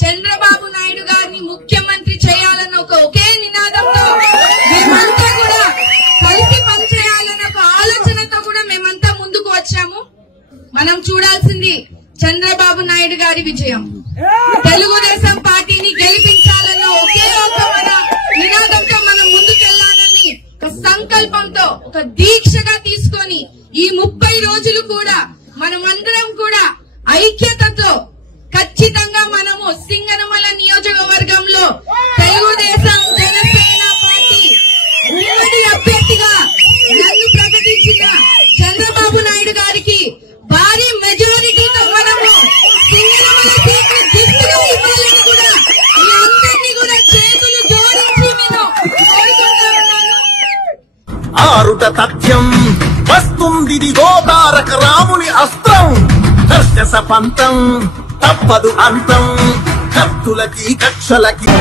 చంద్రబాబు నాయుడు గారిని ముఖ్యమంత్రి చేయాలన్న ఒకే నినాదంతో మేమంతా కూడా కలిసి పనిచేయాలన్న ఒక ఆలోచనతో కూడా మేమంతా ముందుకు వచ్చాము. మనం చూడాల్సింది చంద్రబాబు నాయుడు గారి విజయం. తెలుగుదేశం పార్టీని గెలిపించాలన్న ఒకే ఒక మన నినాదంతో మనం ముందుకెళ్లాలని ఒక సంకల్పంతో ఒక దీక్షగా తీసుకొని ఈ 30 రోజులు కూడా మనమందరం కూడా ఐక్యతతో ఖచ్చితంగా మనము సింగనమల నియోజకవర్గంలో తెలుగుదేశం జనసేన పార్టీ ఉమ్మడి అభ్యర్థిగా నన్ను ప్రకటించిన చంద్రబాబు నాయుడు గారికి భారీ మెజారిటీతో మనము సింగనమల సీట్లు గిఫ్ట్గా ఇవ్వాలని కూడా మీ అందరినీ కూడా చేతులు జోడించి నేను కోరుకుంటా ఉన్నాను. ఆరుట తథ్యం వస్తుంది గోదారక రాముని అస్త్రం దర్శస పంతం తప్పదు అంతం కత్తులకి కక్షలకి